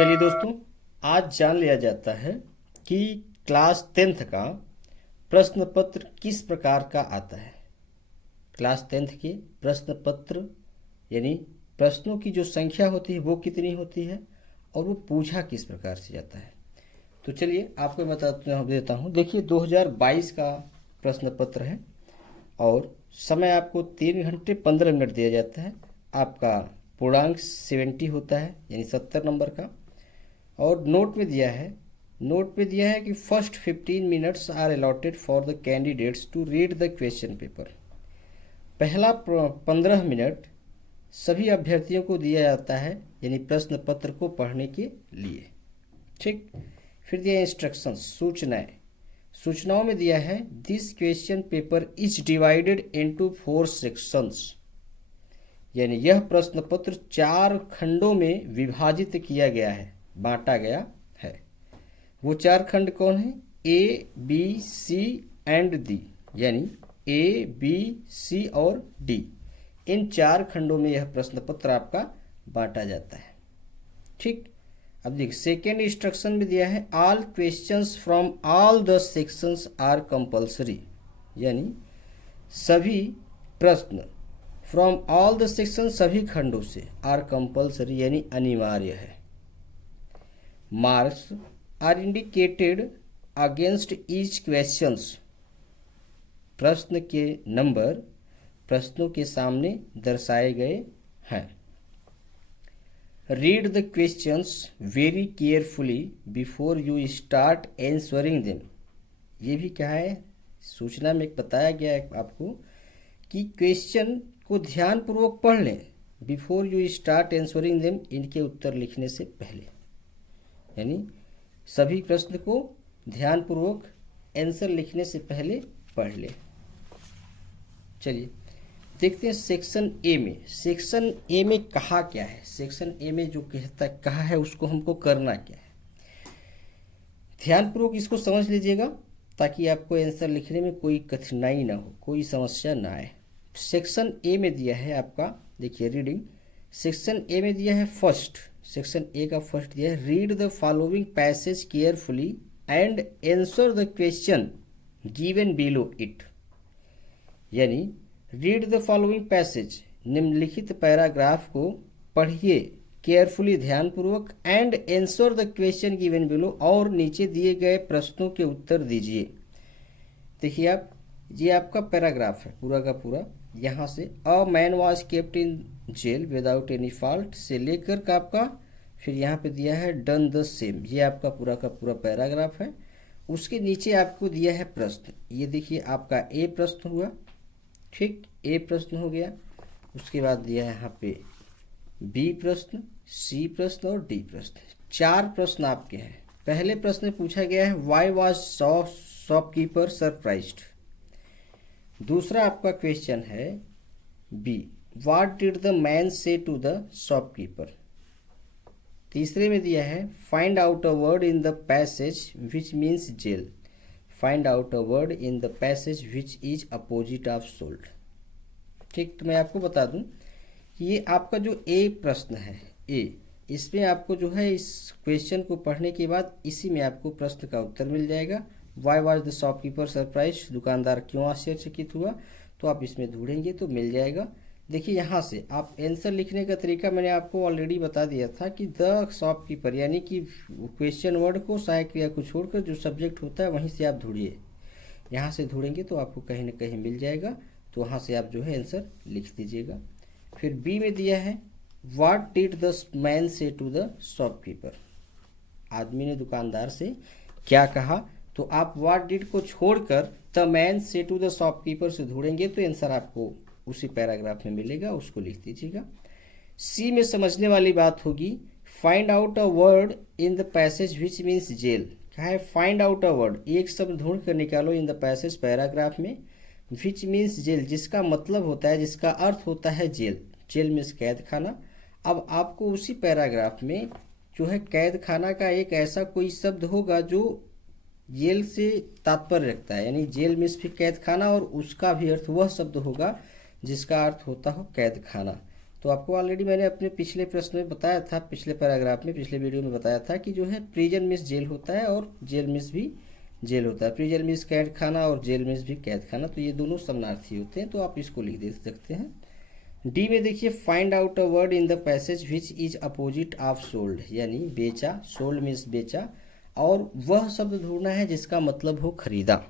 चलिए दोस्तों, आज जान लिया जाता है कि क्लास 10th का प्रश्न पत्र किस प्रकार का आता है। क्लास 10th के प्रश्न पत्र यानी प्रश्नों की जो संख्या होती है वो कितनी होती है और वो पूछा किस प्रकार से जाता है। तो चलिए आपको मैं देता हूँ। देखिए 2022 का प्रश्न पत्र है और समय आपको 3 घंटे 15 मिनट दिया जाता है। आपका पूर्णांक 70 होता है यानी 70 नंबर का। और नोट में दिया है कि first 15 minutes are allotted for the candidates to read the question paper. पहला 15 मिनट सभी अभ्यर्थियों को दिया जाता है यानी प्रश्न पत्र को पढ़ने के लिए। ठीक, फिर दिया इंस्ट्रक्शंस, सूचनाओं में दिया है this question paper is divided into 4 sections, यानी यह प्रश्न पत्र 4 खंडों में विभाजित किया गया है, बांटा गया है। वो 4 खंड कौन है? ए, बी, सी एंड डी, यानी ए, बी, सी और डी। इन 4 खंडों में यह प्रश्न पत्र आपका बांटा जाता है। ठीक, अब देखिए सेकेंड इंस्ट्रक्शन में दिया है all questions from all the sections are compulsory, यानी सभी प्रश्न फ्रॉम ऑल द सेक्शन सभी खंडों से आर कंपल्सरी यानी अनिवार्य है। Marks are indicated against each questions, प्रश्न के नंबर प्रश्नों के सामने दर्शाए गए हैं। Read the questions very carefully before you start answering them. ये भी क्या है, सूचना में बताया गया है आपको कि क्वेश्चन को ध्यानपूर्वक पढ़ लें before you start answering them, इनके उत्तर लिखने से पहले, यानी सभी प्रश्न को ध्यानपूर्वक आंसर लिखने से पहले पढ़ लें। चलिए देखते हैं सेक्शन ए में। सेक्शन ए में कहा क्या है? सेक्शन ए में जो कहा है उसको हमको करना क्या है, ध्यानपूर्वक इसको समझ लीजिएगा ताकि आपको आंसर लिखने में कोई कठिनाई ना हो, कोई समस्या ना आए। सेक्शन ए में दिया है आपका, देखिए रीडिंग। सेक्शन ए में दिया है फर्स्ट, सेक्शन ए का फर्स्ट दिया है read the following passage carefully and answer the question given below it, यानी रीड द फॉलोइंग पैसेज, निम्नलिखित पैराग्राफ को पढ़िए केयरफुली ध्यानपूर्वक and answer the question given below, और नीचे दिए गए प्रश्नों के उत्तर दीजिए। देखिए आप, ये आपका पैराग्राफ है पूरा का पूरा। यहाँ से a man was kept in jail without any fault से लेकर का आपका फिर यहाँ पे दिया है डन द सेम, ये आपका पूरा का पूरा पैराग्राफ है। उसके नीचे आपको दिया है प्रश्न, ये देखिए आपका ए प्रश्न हुआ। ठीक, ए प्रश्न हो गया। उसके बाद दिया है यहाँ पे बी प्रश्न, सी प्रश्न और डी प्रश्न। 4 प्रश्न आपके हैं। पहले प्रश्न में पूछा गया है वाई वॉज शॉपकीपर सरप्राइज्ड। दूसरा आपका क्वेश्चन है B, what did the man say to the shopkeeper. तीसरे में दिया है find out a word in the passage which means jail, find out a word in the passage which is opposite of sold. ठीक, तो मैं आपको बता दूं कि ये आपका जो ए प्रश्न है ए, इसमें आपको जो है इस क्वेश्चन को पढ़ने के बाद इसी में आपको प्रश्न का उत्तर मिल जाएगा। Why was the shopkeeper surprise, दुकानदार क्यों आश्चर्यचकित हुआ, तो आप इसमें ढूंढेंगे तो मिल जाएगा। देखिए यहाँ से आप आंसर लिखने का तरीका मैंने आपको ऑलरेडी बता दिया था कि द शॉपकीपर, यानी कि क्वेश्चन वर्ड को सहायक क्रिया को छोड़कर जो सब्जेक्ट होता है वहीं से आप ढूंढिए। यहाँ से ढूंढेंगे तो आपको कहीं ना कहीं मिल जाएगा, तो वहाँ से आप जो है आंसर लिख दीजिएगा। फिर बी में दिया है what did the man say to the shopkeeper, आदमी ने दुकानदार से क्या कहा, तो आप व्हाट डिड को छोड़कर the man say to the shopkeeper से ढूंढेंगे तो आंसर आपको उसी पैराग्राफ में मिलेगा, उसको लिख दीजिएगा। सी में समझने वाली बात होगी find out a word in the passage which means jail. क्या है? फाइंड आउट अ वर्ड, एक शब्द ढूंढ कर निकालो इन द पैसेज पैराग्राफ में, विच मीन्स जेल, जिसका मतलब होता है, जिसका अर्थ होता है जेल। जेल मीन्स कैद खाना। अब आपको उसी पैराग्राफ में जो है कैद खाना का एक ऐसा कोई शब्द होगा जो जेल से तात्पर्य रखता है, यानी जेल मीन्स फिर कैद खाना, और उसका भी अर्थ वह शब्द होगा जिसका अर्थ होता हो कैद खाना। तो आपको ऑलरेडी मैंने अपने पिछले प्रश्न में बताया था, पिछले पैराग्राफ में, पिछले वीडियो में बताया था कि जो है प्रिजन मीन्स जेल होता है और जेल मीन्स भी जेल होता है। प्रिजन मीन्स कैद खाना और जेल मीन्स भी कैद खाना, तो ये दोनों समानार्थी होते हैं, तो आप इसको लिख दे सकते हैं। डी में देखिए find out a word in the passage which is opposite of sold, यानी बेचा, सोल्ड मीन्स बेचा, और वह शब्द ढूंढना है जिसका मतलब हो खरीदा,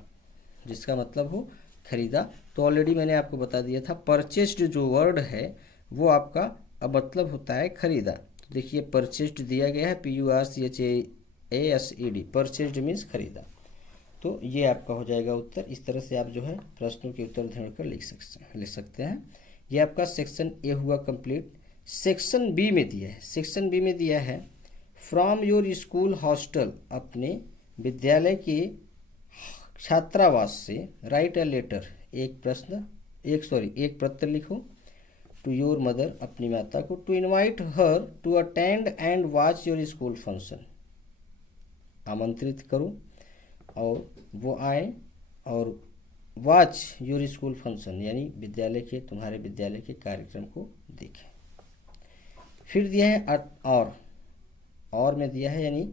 जिसका मतलब हो खरीदा। तो ऑलरेडी मैंने आपको बता दिया था परचेस्ड जो वर्ड है वो आपका अब मतलब होता है खरीदा। तो देखिए परचेस्ड दिया गया है PURCHASED, परचेस्ड मीन्स खरीदा। तो ये आपका हो जाएगा उत्तर। इस तरह से आप जो है प्रश्नों के उत्तर ढूंढकर लिख सकते हैं। ये आपका सेक्शन ए हुआ कंप्लीट। सेक्शन बी में दिया है, सेक्शन बी में दिया है फ्रॉम योर स्कूल हॉस्टल, अपने विद्यालय के छात्रावास से राइट अ लेटर, एक पत्र लिखो टू योर मदर, अपनी माता को, to invite her to attend and watch your school function, आमंत्रित करो और वो आए और वॉच योर स्कूल फंक्शन, यानी विद्यालय के, तुम्हारे विद्यालय के कार्यक्रम को देखें। फिर दिया है और में दिया है, यानी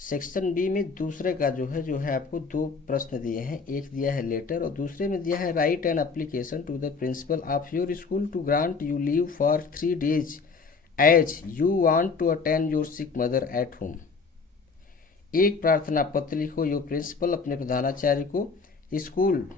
सेक्शन बी में दूसरे का जो है आपको दो प्रश्न दिए हैं, एक दिया है लेटर और दूसरे में दिया है write an application to the principal of your school to grant you leave for 3 days as you want to attend your sick mother at home. एक प्रार्थना पत्र लिखो योर प्रिंसिपल, अपने प्रधानाचार्य को, school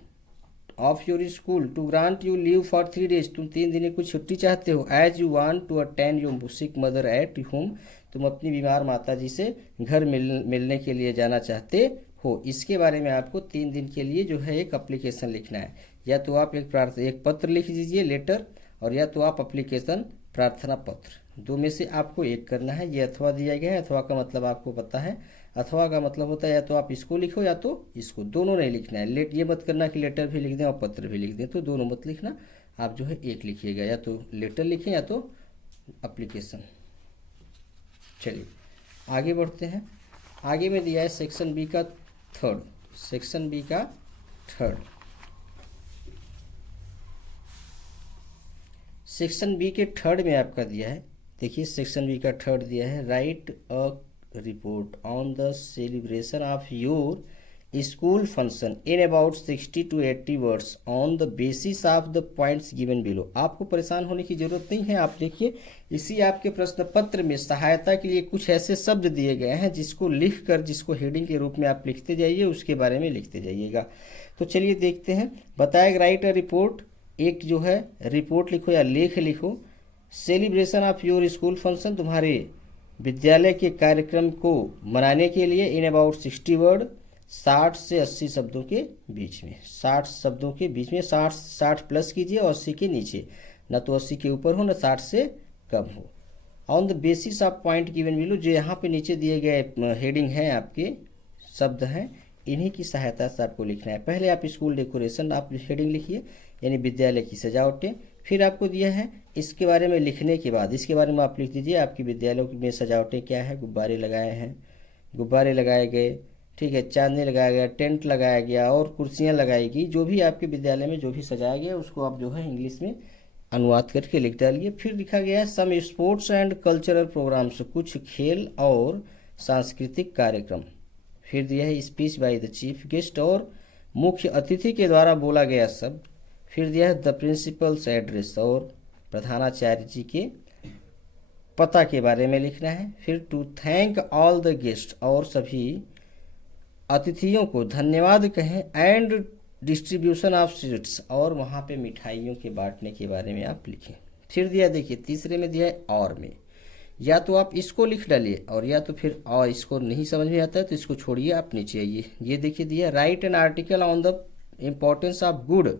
of your school to grant you leave for 3 days, तुम 3 दिन की छुट्टी चाहते हो, as you want to attend your sick mother at home, तुम अपनी बीमार माता जी से घर मिलने के लिए जाना चाहते हो। इसके बारे में आपको 3 दिन के लिए जो है एक एप्लीकेशन लिखना है, या तो आप एक पत्र लिख दीजिए लेटर, और या तो आप एप्लीकेशन प्रार्थना पत्र, दो में से आपको एक करना है। ये अथवा दिया गया है, अथवा का मतलब आपको पता है, अथवा का मतलब होता है या तो आप इसको लिखो या तो इसको, दोनों नहीं लिखना है। ये मत करना कि लेटर भी लिख दें और पत्र भी लिख दें, तो दोनों मत लिखना, आप जो है एक लिखिएगा, या तो लेटर लिखें या तो एप्लीकेशन। चलिए आगे बढ़ते हैं। आगे में दिया है सेक्शन बी का थर्ड, सेक्शन बी का थर्ड, सेक्शन बी के थर्ड में आपका दिया है, देखिए सेक्शन बी का थर्ड दिया है right a report on the celebration of your school function in about 60 to 80 words on the basis of the points given below. आपको परेशान होने की जरूरत नहीं है, आप देखिए इसी आपके प्रश्न पत्र में सहायता के लिए कुछ ऐसे शब्द दिए गए हैं जिसको लिखकर, जिसको हेडिंग के रूप में आप लिखते जाइए, उसके बारे में लिखते जाइएगा। तो चलिए देखते हैं। बताया राइट अ रिपोर्ट, एक जो है रिपोर्ट लिखो या लेख लिखो, celebration of your school function, तुम्हारे विद्यालय के कार्यक्रम को मनाने के लिए, इन अबाउट 60 वर्ड, 60 से 80 शब्दों के बीच में, 60 शब्दों के बीच में, 60 प्लस कीजिए और 80 के नीचे, न तो 80 के ऊपर हो न 60 से कम हो। On the basis of point given below, जो यहाँ पे नीचे दिए गए हेडिंग हैं, आपके शब्द हैं, इन्हीं की सहायता से आपको लिखना है। पहले आप स्कूल डेकोरेशन आप हेडिंग लिखिए, यानी विद्यालय की सजावटें। फिर आपको दिया है इसके बारे में लिखने के बाद, इसके बारे में आप लिख दीजिए आपकी विद्यालयों में सजावटें क्या है, गुब्बारे लगाए हैं, गुब्बारे लगाए गए, ठीक है, चांदनी लगाया गया, टेंट लगाया गया और कुर्सियां लगाई गई, जो भी आपके विद्यालय में जो भी सजाया गया उसको आप जो है इंग्लिश में अनुवाद करके लिख डालिए। फिर लिखा गया है some sports and cultural programmes, कुछ खेल और सांस्कृतिक कार्यक्रम। फिर दिया है speech by the chief guest, और मुख्य अतिथि के द्वारा बोला गया शब्द। फिर दिया है द प्रिंसिपल्स एड्रेस, और प्रधानाचार्य जी के पता के बारे में लिखना है। फिर to thank all the guest, और सभी अतिथियों को धन्यवाद कहें, एंड डिस्ट्रीब्यूशन ऑफ स्वीट्स, और वहाँ पे मिठाइयों के बांटने के बारे में आप लिखें। फिर दिया देखिए तीसरे में दिया है और में, या तो आप इसको लिख डालिए और या तो फिर और इसको नहीं समझ में आता है तो इसको छोड़िए, आप नीचे आइए। ये देखिए दिया right an article on the importance of good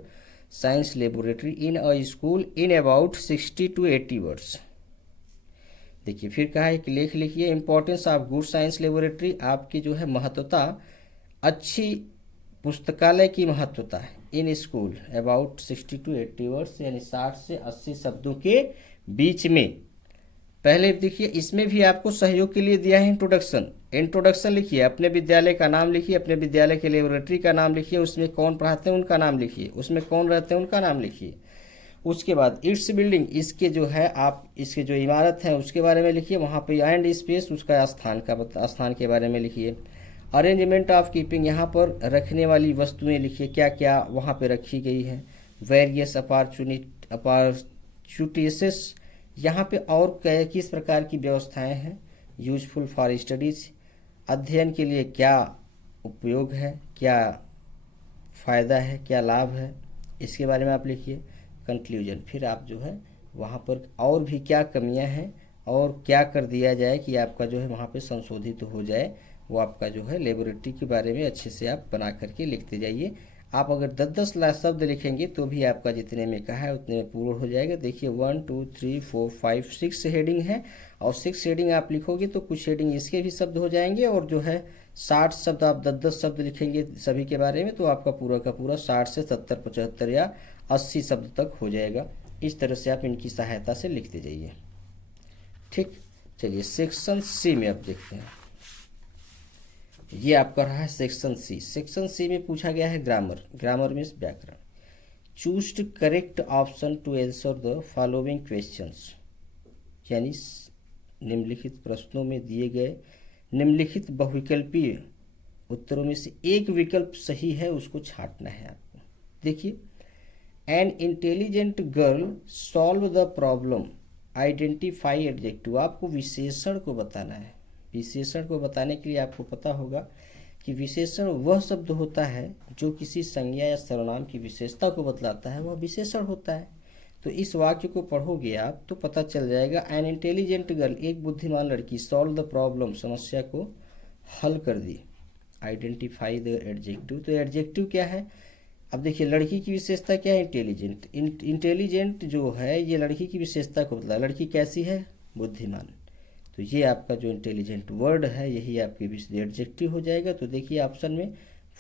science laboratory in a school in about 60 to 80 words। देखिए फिर कहा है कि लेख लिखिए importance of good science laboratory, आपकी जो है महत्वता, अच्छी पुस्तकालय की महत्वता है, in school about 60 to 80 words, यानी 60 से 80 शब्दों के बीच में। पहले देखिए इसमें भी आपको सहयोग के लिए दिया है इंट्रोडक्शन, इंट्रोडक्शन लिखिए, अपने विद्यालय का नाम लिखिए, अपने विद्यालय के लेबोरेटरी का नाम लिखिए, उसमें कौन पढ़ाते हैं उनका नाम लिखिए, उसमें कौन रहते हैं उनका नाम लिखिए, उसके बाद इट्स बिल्डिंग, इसके जो है आप इसके जो इमारत है उसके बारे में लिखिए, वहाँ पे एंड स्पेस उसका स्थान के बारे में लिखिए। अरेंजमेंट ऑफ कीपिंग, यहाँ पर रखने वाली वस्तुएं लिखिए, क्या क्या वहाँ पे रखी गई है। वेरियस अपॉर्चुनिटीज, यहाँ पे और किस प्रकार की व्यवस्थाएं हैं। यूजफुल फॉर स्टडीज, अध्ययन के लिए क्या उपयोग है, क्या फ़ायदा है, क्या लाभ है, इसके बारे में आप लिखिए। कंक्लूजन, फिर आप जो है वहाँ पर और भी क्या कमियां हैं और क्या कर दिया जाए कि आपका जो है वहाँ पे संशोधित हो जाए, वो आपका जो है लेबोरेटरी के बारे में अच्छे से आप बना करके लिखते जाइए। आप अगर 10-10 शब्द लिखेंगे तो भी आपका जितने में कहा है उतने में पूर्ण हो जाएगा। देखिए 1 2 3 4 5 6 हेडिंग है, और 6 हेडिंग आप लिखोगे तो कुछ हेडिंग इसके भी शब्द हो जाएंगे, और जो है 60 शब्द आप 10-10 शब्द लिखेंगे सभी के बारे में, तो आपका पूरा का पूरा 60 से 70 75 या 80 शब्द तक हो जाएगा। इस तरह से आप इनकी सहायता से लिखते जाइए। ठीक, चलिए सेक्शन सी में अब देखते हैं। ये आपका रहा है सेक्शन सी। सेक्शन सी में पूछा गया है ग्रामर। ग्रामर मीन्स व्याकरण। Choose the correct option to answer the following questions, यानी निम्नलिखित प्रश्नों में दिए गए निम्नलिखित बहुविकल्पीय उत्तरों में से एक विकल्प सही है, उसको छांटना है आपको। देखिए, an intelligent girl solve the problem, identify adjective, आपको विशेषण को बताना है। विशेषण को बताने के लिए आपको पता होगा कि विशेषण वह शब्द होता है जो किसी संज्ञा या सर्वनाम की विशेषता को बतलाता है, वह विशेषण होता है। तो इस वाक्य को पढ़ोगे आप तो पता चल जाएगा। एन इंटेलिजेंट गर्ल, एक बुद्धिमान लड़की, सॉल्व द प्रॉब्लम, समस्या को हल कर दी। आइडेंटिफाई द एडजेक्टिव, तो एडजेक्टिव क्या है। अब देखिए लड़की की विशेषता क्या है, इंटेलिजेंट। इंटेलिजेंट जो है ये लड़की की विशेषता को बतला, लड़की कैसी है, बुद्धिमान। तो ये आपका जो इंटेलिजेंट वर्ड है यही आपकी एडजेक्टिव हो जाएगा। तो देखिए ऑप्शन में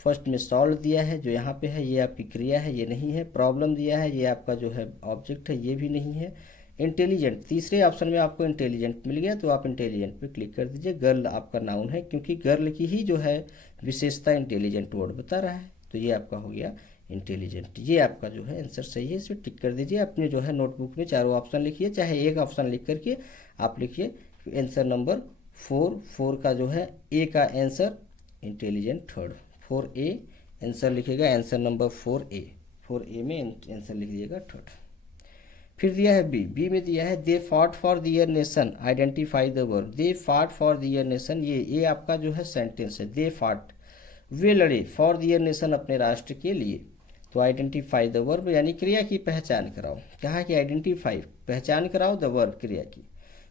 फर्स्ट में सॉल्व दिया है, जो यहाँ पे है ये आपकी क्रिया है, ये नहीं है। प्रॉब्लम दिया है, ये आपका जो है ऑब्जेक्ट है, ये भी नहीं है। इंटेलिजेंट, तीसरे ऑप्शन में आपको इंटेलिजेंट मिल गया, तो आप इंटेलिजेंट पे क्लिक कर दीजिए। गर्ल आपका नाउन है, क्योंकि गर्ल की ही जो है विशेषता इंटेलिजेंट वर्ड बता रहा है, तो ये आपका हो गया इंटेलिजेंट। ये आपका जो है आंसर सही है, इसमें टिक कर दीजिए। अपने जो है नोटबुक में चारों ऑप्शन लिखिए, चाहे एक ऑप्शन लिख करके आप लिखिए आंसर नंबर 4 का जो है ए का answer intelligent third, 4A answer लिखेगा, आंसर नंबर 4A में आंसर लिख दीजिएगा थर्ड। फिर दिया है बी में दिया है they fought for their nation, identify the verb. They fought for their nation, ये आपका जो है सेंटेंस है। दे फॉट, वे लड़े, फॉर दियर नेशन, अपने राष्ट्र के लिए। तो आइडेंटिफाई द वर्ब यानी क्रिया की पहचान कराओ। कहा कि आइडेंटिफाई, पहचान कराओ, द वर्ब क्रिया की।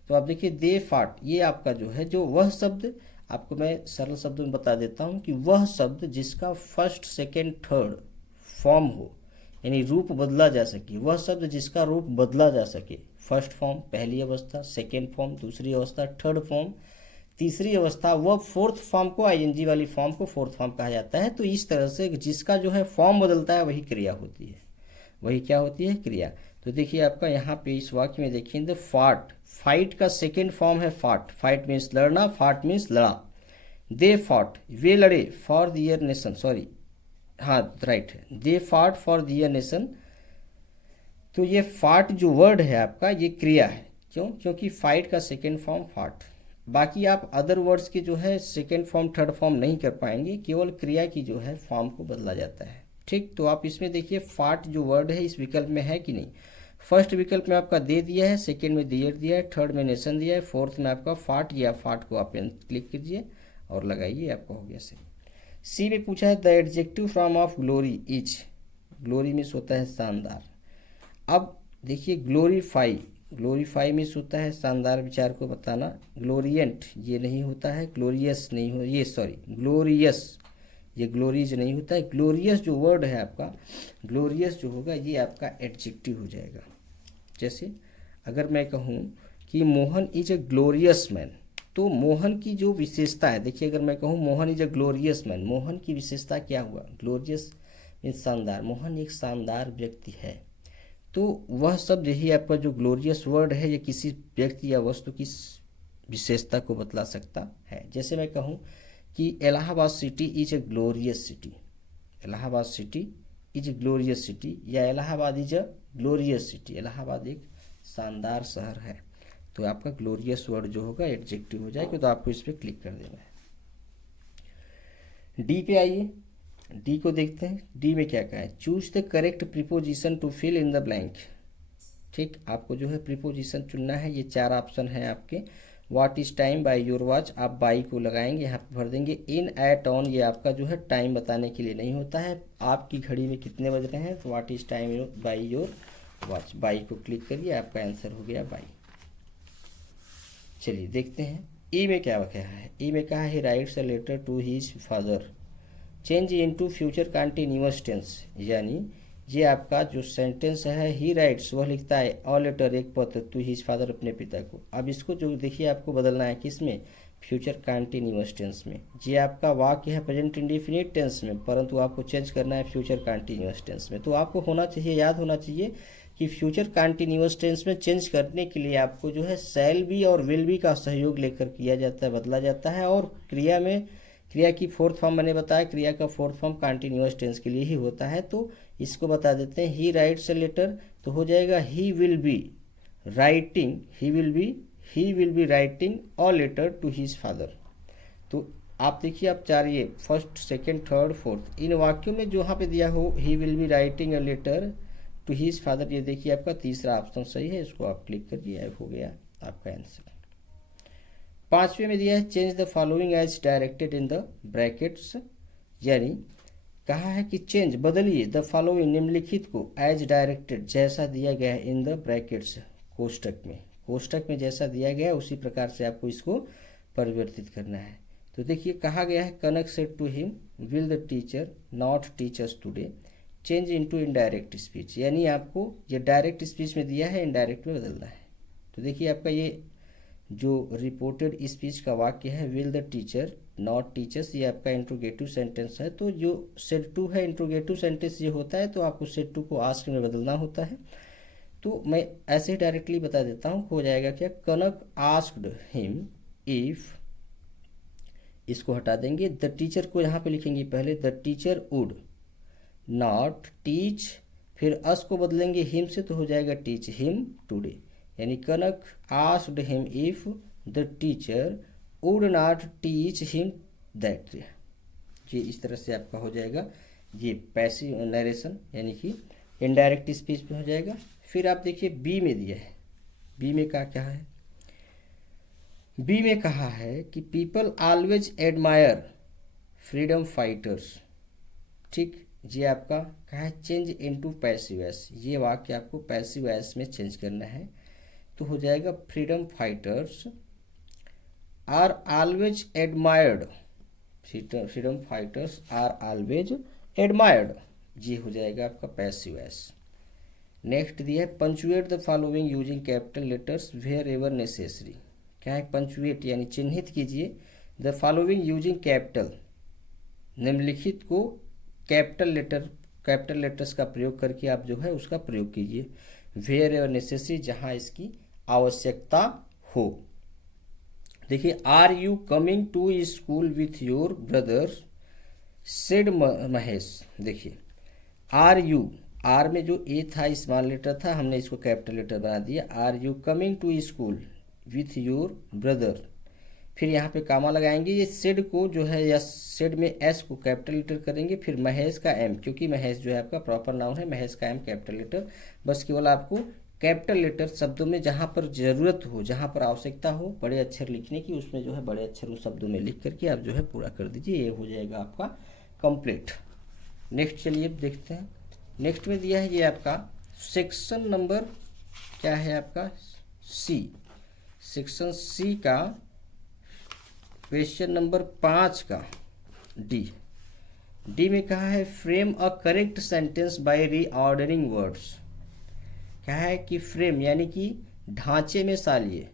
तो आप देखिए दे फाट, ये आपका जो है जो वह शब्द, आपको मैं सरल शब्दों में बता देता हूँ कि वह शब्द जिसका फर्स्ट सेकेंड थर्ड फॉर्म हो, यानी रूप बदला जा सके, वह शब्द जिसका रूप बदला जा सके। फर्स्ट फॉर्म पहली अवस्था, सेकेंड फॉर्म दूसरी अवस्था, थर्ड फॉर्म तीसरी अवस्था, वह फोर्थ फॉर्म को, आईएनजी वाली फॉर्म को फोर्थ फॉर्म कहा जाता है। तो इस तरह से जिसका जो है फॉर्म बदलता है वही क्रिया होती है, वही क्या होती है, क्रिया। तो देखिए आपका यहाँ पे इस वाक्य में देखिए द फाट, फाइट का सेकेंड फॉर्म है फाट। फाइट मीन्स लड़ना, फाट मीन्स लड़ा। दे फॉट, वे लड़े, फॉर दियर नेशन, सॉरी हाँ राइट है, they fought for their nation. तो ये फाट जो वर्ड है आपका ये क्रिया है, क्यों, क्योंकि फाइट का सेकेंड फॉर्म फाट। बाकी आप अदर वर्ड्स के जो है सेकेंड फॉर्म थर्ड फॉर्म नहीं कर पाएंगे, केवल क्रिया की जो है फॉर्म को बदला जाता है। ठीक, तो आप इसमें देखिए फाट जो वर्ड है इस विकल्प में है कि नहीं। फर्स्ट विकल्प में आपका दे दिया है, सेकेंड में दियर दिया है, थर्ड में नेशन दिया है, फोर्थ में आपका फाट, या फाट को आप क्लिक कीजिए और लगाइए, आपका हो गया सही। सी में पूछा है the adjective form of glory is, glory means होता है शानदार। अब देखिए ग्लोरीफाई, ग्लोरीफाई मीन्स होता है शानदार विचार को बताना। ग्लोरियंट ये नहीं होता है, ग्लोरियस नहीं हो, ये सॉरी ग्लोरियस, ये ग्लोरीज नहीं होता है। ग्लोरियस जो वर्ड है आपका, ग्लोरियस जो होगा ये आपका एडजेक्टिव हो जाएगा। जैसे अगर मैं कहूँ कि Mohan is a glorious man, तो मोहन की जो विशेषता है, देखिए अगर मैं कहूँ Mohan is a glorious man, Mohan की विशेषता क्या हुआ, ग्लोरियस मीन्स शानदार, मोहन एक शानदार व्यक्ति है। तो वह शब्द यही आपका जो ग्लोरियस वर्ड है, ये किसी व्यक्ति या वस्तु की विशेषता को बतला सकता है। जैसे मैं कहूँ कि Allahabad city is a glorious city, Allahabad city is a glorious city, या Allahabad is a glorious city, Allahabad एक शानदार शहर है। तो आपका ग्लोरियस वर्ड जो होगा एडजेक्टिव हो जाएगा, तो आपको इस पर क्लिक कर देना है। डी पे आइए, डी को देखते हैं। डी में क्या कहा है, choose the correct preposition to fill in the blank. ठीक, आपको जो है प्रीपोजिशन चुनना है। ये 4 ऑप्शन है आपके। What is time by your watch, आप बाई को लगाएंगे, यहाँ पे भर देंगे। इन, एट, ऑन, ये आपका जो है टाइम बताने के लिए नहीं होता है, आपकी घड़ी में कितने बज रहे हैं। तो what is time by your watch, by को क्लिक करिए, आपका आंसर हो गया बाई। चलिए देखते हैं ई में क्या कहा है। ई में कहा है writes a letter to his father, change into future continuous tense, यानी ये आपका जो सेंटेंस है, ही राइट्स वह लिखता है, अ लेटर एक पत्र, टू हिज फादर अपने पिता को। अब इसको जो देखिए आपको बदलना है किसमें, फ्यूचर कंटिन्यूअस टेंस में। ये आपका वाक्य है प्रेजेंट इंडेफिनिट टेंस में, परंतु आपको चेंज करना है फ्यूचर कंटिन्यूअस टेंस में। तो आपको होना चाहिए, याद होना चाहिए कि फ्यूचर कंटिन्यूअस टेंस में चेंज करने के लिए आपको जो है शैल बी और विल बी का सहयोग लेकर किया जाता है, बदला जाता है। और क्रिया में, क्रिया की फोर्थ फॉर्म मैंने बताया, क्रिया का फोर्थ फॉर्म कंटिन्यूअस टेंस के लिए ही होता है। तो इसको बता देते हैं, ही राइट्स अ लेटर, तो हो जाएगा he will be writing, he will be writing a letter to his father. तो आप देखिए, आप चार ये फर्स्ट, सेकंड, थर्ड, फोर्थ, इन वाक्यों में जो यहाँ पे दिया हो he will be writing a letter to his father, ये देखिए आपका तीसरा ऑप्शन सही है, इसको आप क्लिक करिए, हो गया आपका आंसर। 5वें में दिया है change the following as directed in the brackets, यानी कहा है कि चेंज, बदलिए, द फॉलोइंग निम्नलिखित को, एज डायरेक्टेड जैसा दिया गया है, इन द ब्रैकेट्स कोष्टक में, कोष्टक में जैसा दिया गया है उसी प्रकार से आपको इसको परिवर्तित करना है। तो देखिए कहा गया है Kanak said to him, will the teacher not teach us today, change into indirect speech, यानी आपको ये डायरेक्ट स्पीच में दिया है, इनडायरेक्ट में बदलना है। तो देखिए आपका ये जो रिपोर्टेड स्पीच का वाक्य है, will the teacher not teachers, ये आपका इंट्रोगेटिव सेंटेंस है। तो जो सेड टू है, इंट्रोगेटिव सेंटेंस ये होता है, तो आपको सेड टू को आस्क में बदलना होता है। तो मैं ऐसे ही डायरेक्टली बता देता हूँ, हो जाएगा क्या, कनक आस्क्ड हिम इफ, इसको हटा देंगे, द टीचर को यहाँ पे लिखेंगे पहले, the teacher would not teach, फिर अस को बदलेंगे हिम से, तो हो जाएगा टीच हिम टुडे, यानी Kanak asked him if the teacher would not teach him that. ये इस तरह से आपका हो जाएगा ये पैसिव नरेशन, यानी कि इनडायरेक्ट स्पीच में हो जाएगा। फिर आप देखिए बी में दिया है, बी में क्या है, बी में कहा है कि people always admire freedom fighters. ठीक, ये आपका कहा है चेंज इनटू पैसिव एस, ये वाक्य आपको पैसिव एस में चेंज करना है। तो हो जाएगा freedom fighters are always admired, freedom fighters are always admired, ये हो जाएगा आपका पैसिव एस। नेक्स्ट दिया है punctuate the following using capital letters wherever necessary, क्या है पंचुएट, यानी चिन्हित कीजिए, द फॉलोइंग यूजिंग कैपिटल, निम्नलिखित को कैपिटल लेटर्स का प्रयोग करके आप जो है उसका प्रयोग कीजिए, वेयर एवर नेसेसरी, जहां इसकी आवश्यकता हो। देखिए, are you coming to school with your brothers said Mahesh. देखिए आर यू, आर में जो ए था स्मॉल लेटर था, हमने इसको कैपिटल लेटर बना दिया, are you coming to school with your brother, फिर यहाँ पे कामा लगाएंगे, ये सेड को जो है, या सेड में एस को कैपिटल लेटर करेंगे, फिर महेश का एम, क्योंकि महेश जो है आपका प्रॉपर नाउन है, महेश का एम कैपिटल लेटर। बस केवल आपको कैपिटल लेटर शब्दों में जहाँ पर जरूरत हो, जहाँ पर आवश्यकता हो बड़े अक्षर लिखने की, उसमें जो है बड़े अक्षर उन शब्दों में लिख करके आप जो है पूरा कर दीजिए, ये हो जाएगा आपका कंप्लीट। नेक्स्ट चलिए देखते हैं, नेक्स्ट में दिया है ये आपका सेक्शन नंबर क्या है आपका सी, सेक्शन सी का क्वेश्चन नंबर 5 का डी में कहा है frame a correct sentence by reordering words. क्या है कि फ्रेम यानी कि ढांचे में डालिए,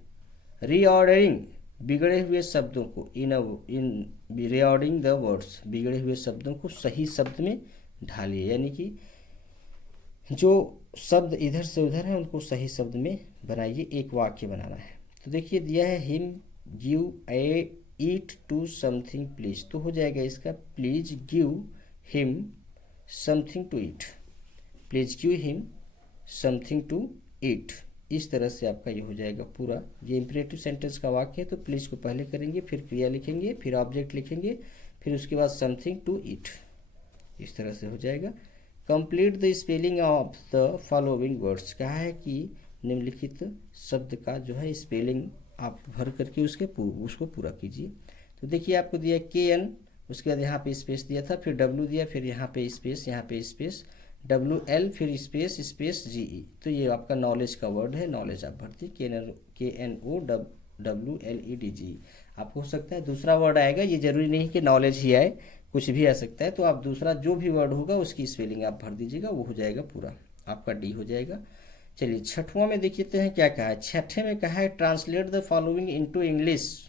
रीऑर्डरिंग बिगड़े हुए शब्दों को, इन रीऑर्डरिंग द वर्ड्स, बिगड़े हुए शब्दों को सही शब्द में ढालिए, यानी कि जो शब्द इधर से उधर है उनको सही शब्द में बनाइए, एक वाक्य बनाना है। तो देखिए दिया है him give a eat to something please, तो हो जाएगा इसका please give him something to eat, please give him something to eat. इस तरह से आपका ये हो जाएगा पूरा। ये इंपरेटिव सेंटेंस का वाक्य है, तो प्लीज को पहले करेंगे, फिर क्रिया लिखेंगे, फिर ऑब्जेक्ट लिखेंगे, फिर उसके बाद समथिंग टू ईट। इस तरह से हो जाएगा। Complete the spelling of the following words. कहा है कि निम्नलिखित शब्द का जो है स्पेलिंग आप भर करके उसको पूरा कीजिए। तो देखिए आपको दिया KN, उसके बाद यहाँ पे स्पेस दिया था, फिर W दिया, फिर यहाँ पे स्पेस, यहाँ पे स्पेस, WL, फिर स्पेस स्पेस GE। तो ये आपका नॉलेज का वर्ड है, नॉलेज आप भरती KNOWLEDGE। आपको हो सकता है दूसरा वर्ड आएगा, ये जरूरी नहीं कि नॉलेज ही आए, कुछ भी आ सकता है। तो आप दूसरा जो भी वर्ड होगा उसकी स्पेलिंग आप भर दीजिएगा, वो हो जाएगा पूरा आपका D हो जाएगा। चलिए छठवां में देखते हैं क्या कहा है। छठे में कहा है translate the following into English.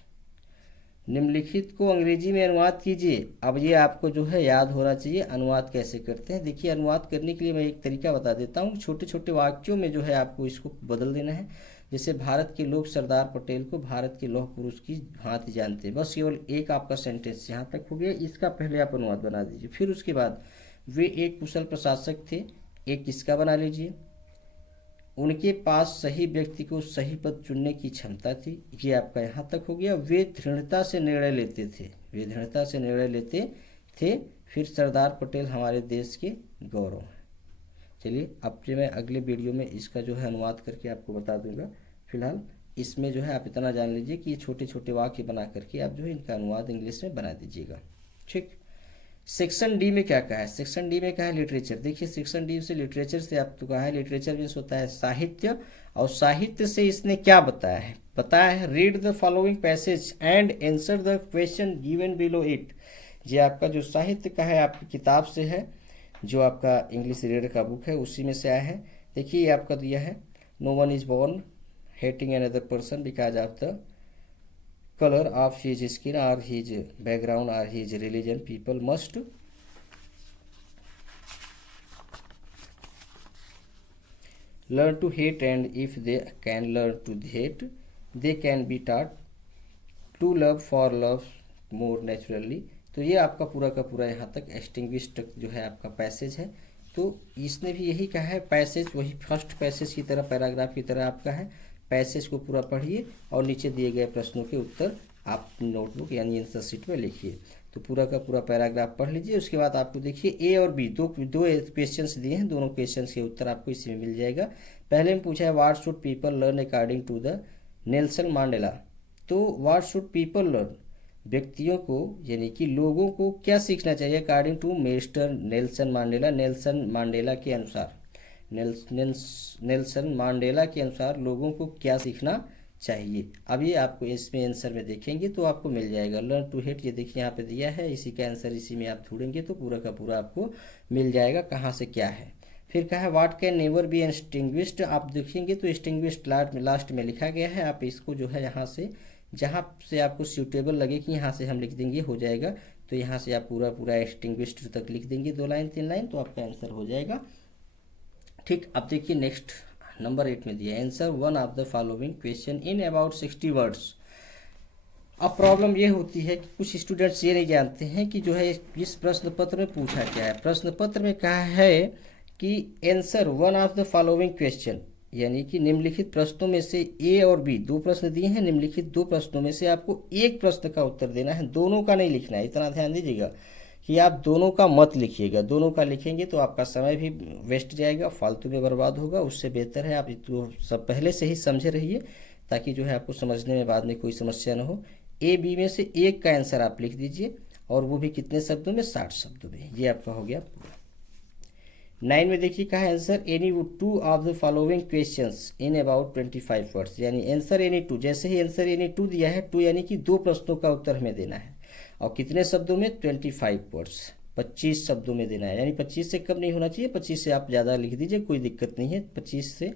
निम्नलिखित को अंग्रेजी में अनुवाद कीजिए। अब ये आपको जो है याद होना चाहिए अनुवाद कैसे करते हैं। देखिए अनुवाद करने के लिए मैं एक तरीका बता देता हूँ। छोटे छोटे वाक्यों में जो है आपको इसको बदल देना है। जैसे भारत के लोग सरदार पटेल को भारत के लौह पुरुष की भांति जानते हैं। बस केवल एक आपका सेंटेंस यहाँ तक हो गया। इसका पहले आप अनुवाद बना दीजिए। फिर उसके बाद वे एक कुशल प्रशासक थे, एक किसका बना लीजिए। उनके पास सही व्यक्ति को सही पद चुनने की क्षमता थी, ये आपका यहाँ तक हो गया। वे दृढ़ता से निर्णय लेते थे, वे दृढ़ता से निर्णय लेते थे। फिर सरदार पटेल हमारे देश के गौरव हैं। चलिए अब मैं अगले वीडियो में इसका जो है अनुवाद करके आपको बता दूंगा। फिलहाल इसमें जो है आप इतना जान लीजिए कि ये छोटे छोटे वाक्य बना करके आप जो है इनका अनुवाद इंग्लिश में बना दीजिएगा। ठीक। सेक्शन डी में क्या कहा है। सेक्शन डी में कहा है लिटरेचर। देखिए सेक्शन डी से लिटरेचर से आपको कहा है लिटरेचर मीन्स होता है साहित्य, और साहित्य से इसने क्या बताया है। बताया है read the following passage and answer the question given below it. ये आपका जो साहित्य का है आपकी किताब से है, जो आपका इंग्लिश रीडर का बुक है उसी में से आया है। देखिए ये आपका दिया है no one is born hating another person because of the color of his skin or his background or his religion. People must learn to hate, and if they can learn to hate, they can be taught to love for love more naturally. तो ये आपका पूरा का पूरा यहाँ तक extinguished जो है आपका पैसेज है। तो इसने भी यही कहा है, पैसेज वही फर्स्ट पैसेज की तरह पैराग्राफ की तरह आपका है। पैसेज को पूरा पढ़िए और नीचे दिए गए प्रश्नों के उत्तर आप नोटबुक यानी आंसर शीट में लिखिए। तो पूरा का पूरा पैराग्राफ पढ़ लीजिए। उसके बाद आपको देखिए ए और बी दो क्वेश्चंस दिए हैं, दोनों क्वेश्चंस के उत्तर आपको इसी में मिल जाएगा। पहले में पूछा है what should people learn according to the Nelson Mandela. तो व्हाट शुड पीपल लर्न, व्यक्तियों को यानी कि लोगों को क्या सीखना चाहिए according to mister Nelson Mandela. Nelson Mandela के अनुसार, नेल्सन मंडेला के अनुसार लोगों को क्या सीखना चाहिए। अब ये आपको इसमें आंसर में देखेंगे तो आपको मिल जाएगा लर्न टू हेट। ये देखिए यहाँ पे दिया है, इसी का आंसर इसी में आप ढूंढेंगे तो पूरा का पूरा आपको मिल जाएगा कहाँ से क्या है। फिर कहा है what can never be extinguished. आप देखेंगे तो एक्सटिंग्विश्ड लास्ट में लिखा गया है। आप इसको जो है यहाँ से जहाँ से आपको सूटेबल लगे कि यहाँ से हम लिख देंगे हो जाएगा। तो यहाँ से आप पूरा पूरा एक्सटिंग्विश्ड तक लिख देंगे 2 लाइन 3 लाइन, तो आपका आंसर हो जाएगा। ठीक। अब देखिए नेक्स्ट नंबर 8 में दिया answer one of the following question in about 60 words. अब प्रॉब्लम ये होती है कि कुछ स्टूडेंट्स ये नहीं जानते हैं कि जो है इस प्रश्न पत्र में पूछा क्या है। प्रश्न पत्र में कहा है कि answer one of the following question, यानी कि निम्नलिखित प्रश्नों में से ए और बी 2 प्रश्न दिए हैं। निम्नलिखित 2 प्रश्नों में से आपको एक प्रश्न का उत्तर देना है, दोनों का नहीं लिखना है। इतना ध्यान दीजिएगा कि आप दोनों का मत लिखिएगा। दोनों का लिखेंगे तो आपका समय भी वेस्ट जाएगा, फालतू में बर्बाद होगा। उससे बेहतर है आप तो सब पहले से ही समझे रहिए ताकि जो है आपको समझने में बाद में कोई समस्या ना हो। ए बी में से एक का आंसर आप लिख दीजिए, और वो भी कितने शब्दों में, 60 शब्दों में। ये आपका हो गया पूरा। 9 में देखिए कहा answer any 2 of the following questions in about 25 words. यानी आंसर एनी 2, जैसे ही आंसर एनी 2 दिया है, 2 यानी कि 2 प्रश्नों का उत्तर हमें देना है। और कितने शब्दों में, 25 वर्ड्स, 25 शब्दों में देना है। यानी 25 से कम नहीं होना चाहिए। 25 से आप ज़्यादा लिख दीजिए, कोई दिक्कत नहीं है। 25 से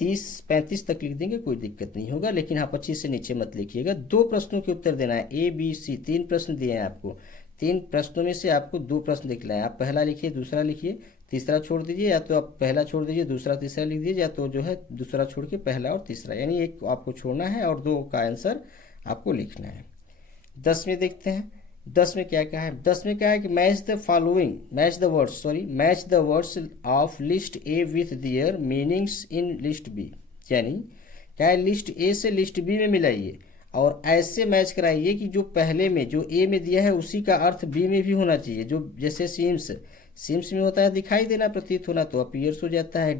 30-35 तक लिख देंगे, कोई दिक्कत नहीं होगा। लेकिन हाँ 25 से नीचे मत लिखिएगा। 2 प्रश्नों के उत्तर देना है, ए बी सी। 3 प्रश्न दिए हैं आपको, 3 प्रश्नों में से आपको 2 प्रश्न लिखना है। आप पहला लिखिए, दूसरा लिखिए, तीसरा छोड़ दीजिए। या तो आप पहला छोड़ दीजिए, दूसरा तीसरा लिख दीजिए, या तो जो है दूसरा छोड़ के पहला और तीसरा, यानी एक आपको छोड़ना है और 2 का आंसर आपको लिखना है। 10 में देखते हैं 10 में क्या कहा है, 10 में क्या है कि match the following, match the words of list A with their meanings in list B. यानी क्या है, लिस्ट ए से लिस्ट बी में मिलाइए और ऐसे मैच कराइए कि जो पहले में जो ए में दिया है उसी का अर्थ बी में भी होना चाहिए। जो जैसे सिम्स में होता है दिखाई देना, प्रतीत होना, तो अपीयर्स हो जाता है।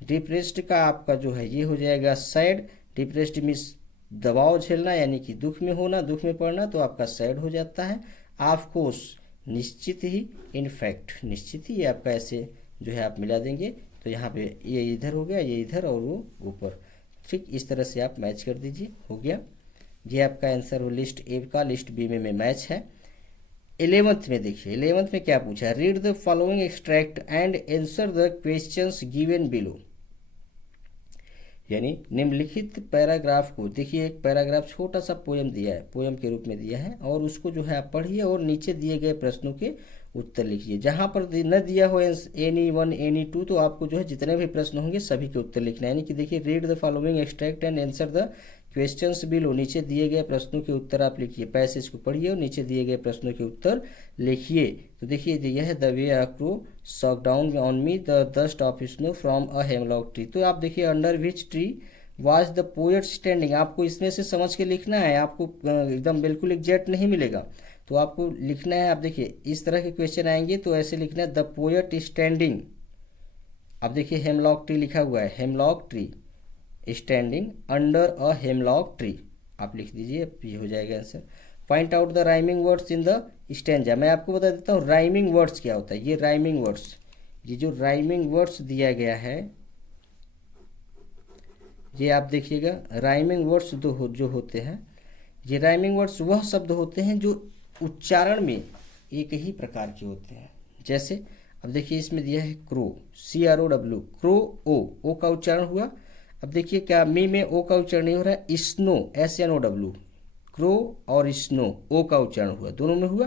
डिप्रेस्ड का आपका जो है ये हो जाएगा सैड। डिप्रेस्ड मीन्स दबाव झेलना यानी कि दुख में होना, दुख में पड़ना, तो आपका सैड हो जाता है। ऑफ कोर्स निश्चित ही, इनफैक्ट निश्चित ही, ये आपका ऐसे जो है आप मिला देंगे तो यहाँ पे ये इधर हो गया, ये इधर और वो ऊपर। ठीक इस तरह से आप मैच कर दीजिए, हो गया। ये आपका आंसर हो लिस्ट ए का, लिस्ट बी में मैच है। 11th में देखिए, 11th में क्या पूछा है, read the following extract and answer the questions given below. यानी निम्नलिखित पैराग्राफ को, देखिए एक पैराग्राफ छोटा सा पोयम दिया है, पोयम के रूप में दिया है, और उसको जो है आप पढ़िए और नीचे दिए गए प्रश्नों के उत्तर लिखिए। जहां पर न दिया हो एनी वन एनी टू, तो आपको जो है जितने भी प्रश्न होंगे सभी के उत्तर लिखना है। यानी कि देखिए read the following extract and answer the questions below, नीचे दिए गए प्रश्नों के उत्तर आप लिखिए। पैसेज को पढ़िए और नीचे दिए गए प्रश्नों के उत्तर लिखिए। तो देखिए दिया है the way a crow shook down on me the dust of snow from a hemlock tree. तो आप देखिए under which tree was the poet standing, आपको इसमें से समझ के लिखना है, आपको एकदम बिल्कुल एग्जैक्ट नहीं मिलेगा, तो आपको लिखना है। आप देखिए इस तरह के क्वेश्चन आएंगे तो ऐसे लिखना है, द पोएट स्टैंडिंग। अब देखिए हेमलॉक ट्री लिखा हुआ है, hemlock tree standing under a hemlock tree, आप लिख दीजिए, ये हो जाएगा answer. Point out the rhyming words in the stanza. मैं आपको बता देता हूँ राइमिंग वर्ड्स क्या होता है। ये राइमिंग वर्ड्स, ये जो राइमिंग वर्ड्स दिया गया है, ये आप देखिएगा राइमिंग वर्ड्स जो होते हैं, ये राइमिंग वर्ड्स वह शब्द होते हैं जो उच्चारण में एक ही प्रकार के होते हैं। जैसे अब देखिए इसमें दिया है क्रो, CROW, क्रो ओ का उच्चारण हुआ। अब देखिए क्या मी में ओ का उच्चारण नहीं हो रहा है, स्नो SNOW, क्रो और स्नो ओ का उच्चारण हुआ, दोनों में हुआ।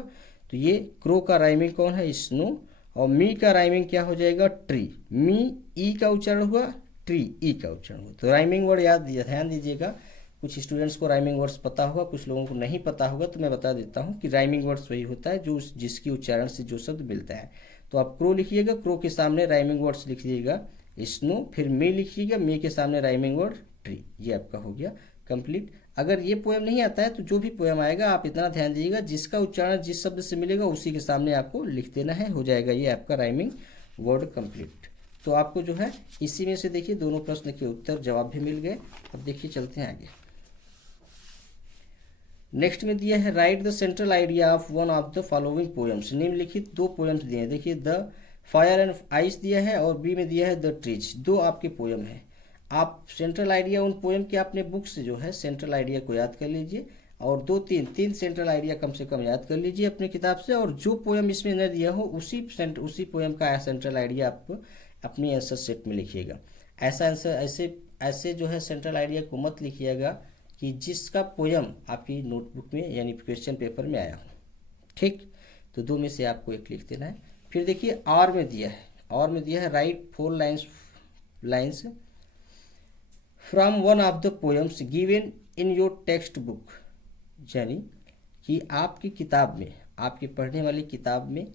तो ये क्रो का राइमिंग कौन है, स्नो, और मी का राइमिंग क्या हो जाएगा, ट्री। मी ई का उच्चारण हुआ, ट्री ई का उच्चारण हुआ। तो राइमिंग वर्ड ध्यान दीजिएगा। कुछ स्टूडेंट्स को राइमिंग वर्ड्स पता होगा, कुछ लोगों को नहीं पता होगा, तो मैं बता देता हूँ कि राइमिंग वर्ड्स वही होता है जो जिसकी उच्चारण से जो शब्द मिलता है। तो आप क्रो लिखिएगा, क्रो के सामने राइमिंग वर्ड्स लिखिएगा स्नो, फिर मी लिखिएगा, मी के सामने राइमिंग वर्ड ट्री। ये आपका हो गया कंप्लीट। अगर ये पोएम नहीं आता है तो जो भी पोएम आएगा आप इतना ध्यान दीजिएगा, जिसका उच्चारण जिस शब्द से मिलेगा उसी के सामने आपको लिख देना है, हो जाएगा ये आपका राइमिंग वर्ड कंप्लीट। तो आपको जो है इसी में से देखिए दोनों प्रश्न के उत्तर जवाब भी मिल गए। अब देखिए चलते हैं आगे। नेक्स्ट में दिया है right the central idea of one of the following poems. निम्नलिखित दो पोएम्स दिए हैं। देखिए द फायर एंड आइस दिया है और बी में दिया है द ट्रीज। दो आपके पोएम है। आप सेंट्रल आइडिया उन पोएम के अपने बुक से जो है सेंट्रल आइडिया को याद कर लीजिए और तीन सेंट्रल आइडिया कम से कम याद कर लीजिए अपने किताब से, और जो पोएम इसमें न दिया हो उसी पोएम का सेंट्रल आइडिया आप अपनी आंसर सेट में लिखिएगा। ऐसा आंसर ऐसे जो है सेंट्रल आइडिया को मत लिखिएगा कि जिसका पोएम आपकी नोटबुक में यानी क्वेश्चन पेपर में आया हो। ठीक, तो दो में से आपको एक लिख देना है। फिर देखिए और में दिया है right 4 lines from one of the poems given in your text book. यानी कि आपकी किताब में, आपकी पढ़ने वाली किताब में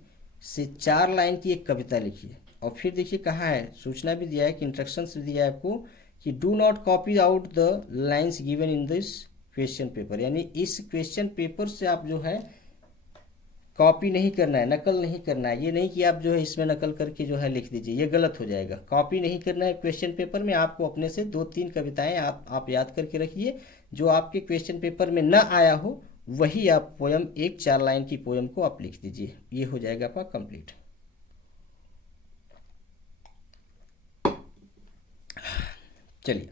से 4 लाइन की एक कविता लिखिए। और फिर देखिए कहाँ है, सूचना भी दिया है कि इंस्ट्रक्शंस भी दिया है आपको कि do not copy out the lines given in this question paper. यानी इस क्वेश्चन पेपर से आप जो है कॉपी नहीं करना है, नकल नहीं करना है। ये नहीं कि आप जो है इसमें नकल करके जो है लिख दीजिए, ये गलत हो जाएगा। कॉपी नहीं करना है क्वेश्चन पेपर में। आपको अपने से 2-3 कविताएं आप याद करके रखिए, जो आपके क्वेश्चन पेपर में न आया हो वही आप पोएम, एक 4 लाइन की पोएम को आप लिख दीजिए। ये हो जाएगा आपका कंप्लीट। चलिए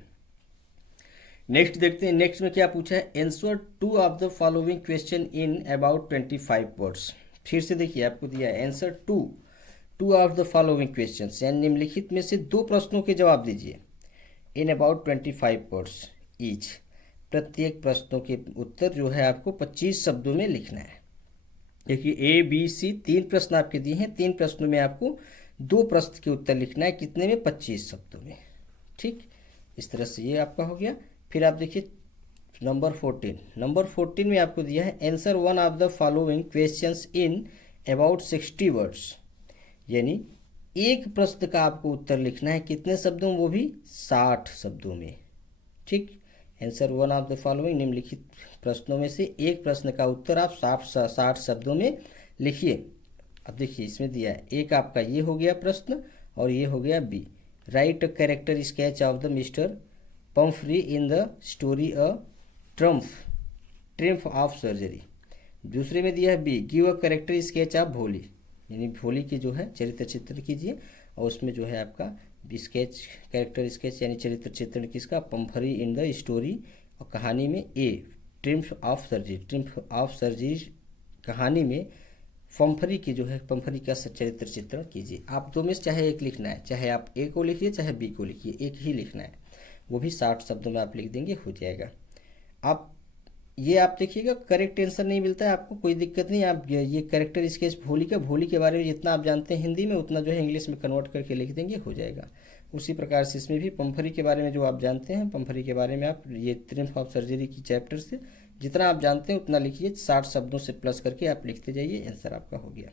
नेक्स्ट देखते हैं। नेक्स्ट में क्या पूछा है, answer 2 of the following question in about 25 words. फिर से देखिए आपको दिया है answer 2 of the following question, यानी निम्नलिखित में से 2 प्रश्नों के जवाब दीजिए इन अबाउट 25 वर्ड्स ईच। प्रत्येक प्रश्नों के उत्तर जो है आपको 25 शब्दों में लिखना है। देखिए ABC 3 प्रश्न आपके दिए हैं, 3 प्रश्नों में आपको 2 प्रश्न के उत्तर लिखना है, कितने में, 25 शब्दों में। ठीक, इस तरह से ये आपका हो गया। फिर आप देखिए नंबर 14 में आपको दिया है answer one of the following questions in about 60 words, यानी एक प्रश्न का आपको उत्तर लिखना है कितने शब्दों, वो भी 60 शब्दों में। ठीक, answer one of the following, निम्नलिखित प्रश्नों में से एक प्रश्न का उत्तर आप 60 शब्दों में लिखिए। अब देखिए इसमें दिया है, एक आपका ये हो गया प्रश्न और ये हो गया B. Write a character sketch of the mister Pumphrey in the story a triumph of surgery. दूसरे में दिया है B, give a character sketch of Bholi, यानी भोली की जो है चरित्र चित्रण कीजिए, और उसमें जो है आपका स्केच कैरेक्टर स्केच यानी चरित्र चित्रण किसका, पम्फरी इन द स्टोरी, और कहानी में ए ट्रिम्फ ऑफ सर्जरी कहानी में पम्फरी की जो है पम्फरी का चरित्र चित्रण कीजिए। आप दो में से चाहे एक लिखना है, चाहे आप ए को लिखिए चाहे बी को लिखिए, एक ही लिखना है, वो भी 60 शब्दों में आप लिख देंगे, हो जाएगा। आप ये आप देखिएगा करेक्ट आंसर नहीं मिलता है आपको, कोई दिक्कत नहीं, आप ये करेक्टर स्केच भोली के बारे में जितना आप जानते हैं हिंदी में उतना जो है इंग्लिश में कन्वर्ट करके लिख देंगे, हो जाएगा। उसी प्रकार से इसमें भी पम्फरी के बारे में जो आप जानते हैं, पम्फरी के बारे में आप ये ट्रिम्फ ऑफ सर्जरी की चैप्टर से जितना आप जानते हैं उतना लिखिए, 60 शब्दों से प्लस करके आप लिखते जाइए, आंसर आपका हो गया।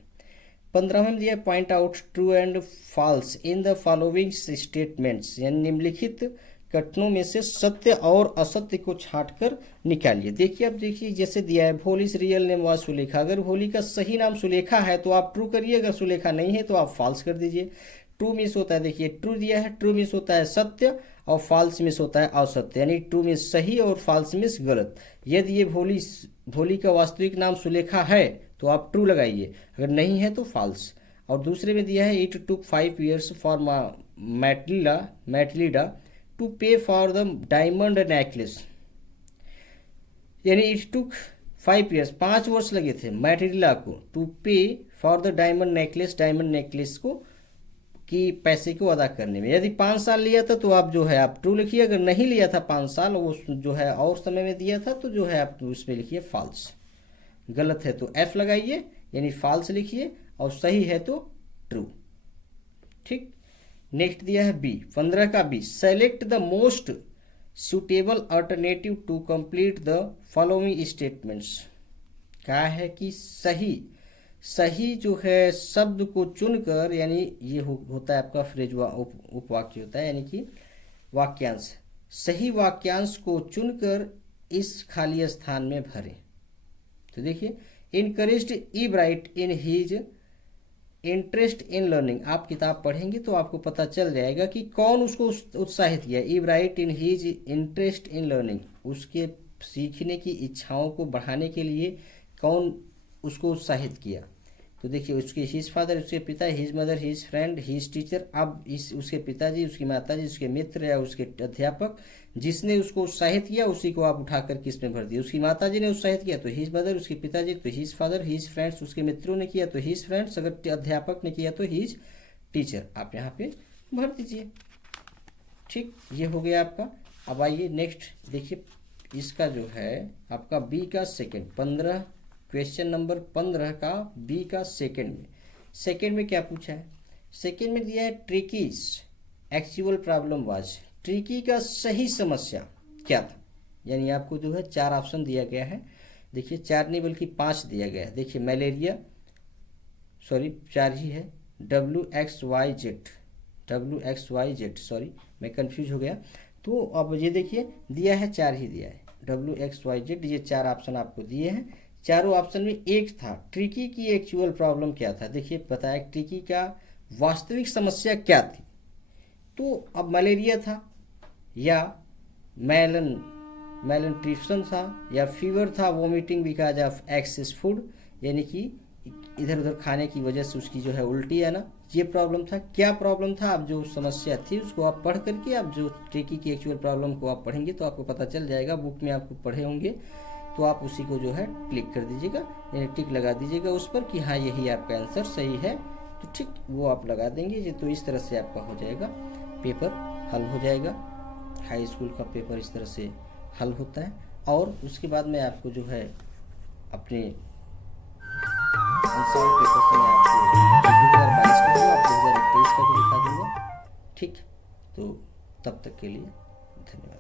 15वें में दिया point out true and falls in the following statements, यानी निम्नलिखित कथनों में से सत्य और असत्य को छांटकर निकालिए। देखिए अब देखिए जैसे दिया है भोली's रियल नेम वाज सुलेखा, अगर भोली का सही नाम सुलेखा है तो आप ट्रू करिए, अगर सुलेखा नहीं है तो आप फॉल्स कर दीजिए। ट्रू मिस होता है, देखिए ट्रू दिया है, ट्रू मिस होता है सत्य और फॉल्स मिस होता है असत्य, यानी ट्रू मिस सही और फॉल्स मिस गलत। यदि ये भोली का वास्तविक नाम सुलेखा है तो आप ट्रू लगाइए, अगर नहीं है तो फॉल्स। और दूसरे में दिया है it took 5 years for Matilda to pay for the diamond necklace, यानी इट टुक 5 years 5 वर्ष लगे थे मैटिल्डा को to pay for the diamond necklace को कि पैसे को अदा करने में। यदि 5 साल लिया था तो आप जो है आप ट्रू लिखिए, अगर नहीं लिया था 5 साल वो जो है और समय में दिया था तो जो है आप उसमें लिखिए फॉल्स। गलत है तो एफ लगाइए यानी फॉल्स लिखिए, और सही है तो ट्रू। ठीक, नेक्स्ट दिया है बी, 15 का B, select the most suitable alternative to complete the following statements. क्या है कि सही जो है शब्द को चुनकर, यानी ये होता है आपका फ्रेज उपवाक्य होता है, यानी कि वाक्यांश, सही वाक्यांश को चुनकर इस खाली स्थान में भरें। तो देखिए encouraged Ebright in his interest in learning, आप किताब पढ़ेंगे तो आपको पता चल जाएगा कि कौन उसको उत्साहित किया। Ebright in his interest in learning, उसके सीखने की इच्छाओं को बढ़ाने के लिए कौन उसको उत्साहित किया। तो देखिए उसके हिज फादर, उसके पिता, his mother, his friend, his teacher. अब उसके पिताजी, उसकी माताजी, उसके मित्र या उसके अध्यापक, जिसने उसको उत्साहित किया उसी को आप उठाकर किस में भर दिया। उसकी माताजी ने उत्साहित किया तो हिज मदर, उसके पिताजी तो हिज फादर, हिज फ्रेंड्स, उसके मित्रों ने किया तो हिज फ्रेंड्स, अगर अध्यापक ने किया तो हिज टीचर, आप यहाँ पे भर दीजिए। ठीक, ये हो गया आपका। अब आइए नेक्स्ट देखिए, इसका जो है आपका बी का सेकेंड 15 क्वेश्चन नंबर 15 का बी का सेकेंड में क्या पूछा है। सेकेंड में दिया है ट्रिकीज एक्चुअल प्रॉब्लम वाज, ट्रिकी का सही समस्या क्या था, यानी आपको जो है 4 ऑप्शन दिया गया है। देखिए 4 नहीं बल्कि 5 दिया गया है। देखिए मलेरिया, सॉरी 4 ही है, WXYZ, सॉरी मैं कंफ्यूज हो गया। तो अब ये देखिए दिया है 4 ही दिया है, WXYZ, ये 4 ऑप्शन आपको दिए हैं। चारों ऑप्शन में एक था ट्रिकी की एक्चुअल प्रॉब्लम क्या था। देखिए बताया ट्रिकी का वास्तविक समस्या क्या थी। तो अब मलेरिया था या मैलन्यूट्रिशन था या फीवर था, vomiting because of excess food, यानी कि इधर उधर खाने की वजह से उसकी जो है उल्टी आना, ये प्रॉब्लम था। क्या प्रॉब्लम था, अब जो समस्या थी उसको आप पढ़ करके, आप जो ट्रिकी की एक्चुअल प्रॉब्लम को आप पढ़ेंगे तो आपको पता चल जाएगा। बुक में आपको पढ़े होंगे तो आप उसी को जो है क्लिक कर दीजिएगा, यानी टिक लगा दीजिएगा उस पर कि हाँ यही आपका आंसर सही है। तो ठीक वो आप लगा देंगे। तो इस तरह से आपका हो जाएगा, पेपर हल हो जाएगा। हाई स्कूल का पेपर इस तरह से हल होता है। और उसके बाद में आपको जो है अपने आंसर पेपर से मैं आपको 2022 का दूँगा, 2023 का भी दिखा दूँगा। ठीक, तो तब तक के लिए धन्यवाद।